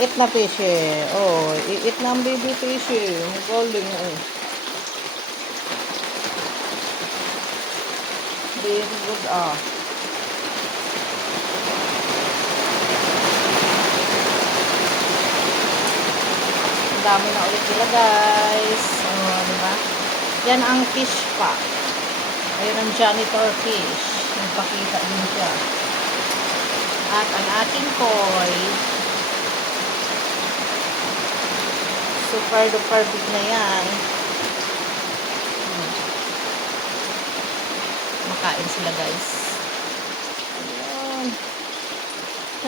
Eat na fish eh. Oh, i-eat na ang baby fish eh. Ang galing eh. Very good ah. Ang dami na ulit nila guys. Oh, diba? Yan ang fish pa. Ayun ang janitor fish. Nagpakita din siya. At ang ating koi. Super duper big na yan. Makain sila guys. Ayan.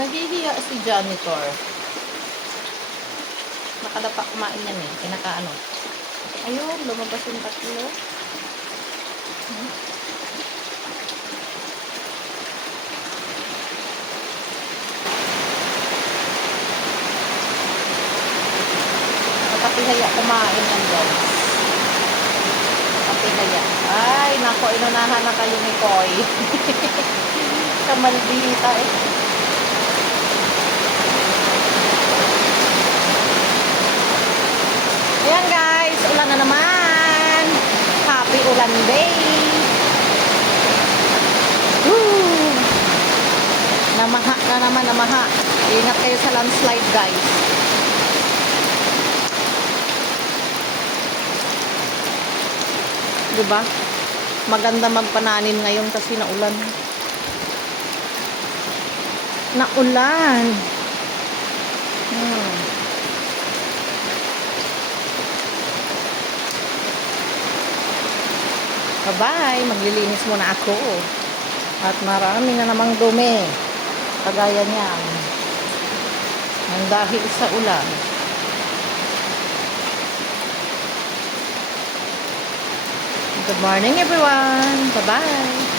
Naghihiya si janitor. Nakadapa kumain yan eh. Pinakaano. Ayun, lumabas yung tatlo. Nakapihaya kumain yan guys. Nakapihaya. Ay, nako, inunahan na kayo ni Koy. Kamaldita eh. Ayan guys, ulan na naman. Happy ulan day. Woo! Namaha na naman, namaha. Ingat kayo sa landslide guys. Diba? Maganda magpananim ngayon kasi naulan. Naulan. Bye-bye. Maglilinis muna ako. At marami na namang dumi. Kagaya niyan. Ang dahil sa ulan. Good morning everyone. Bye-bye.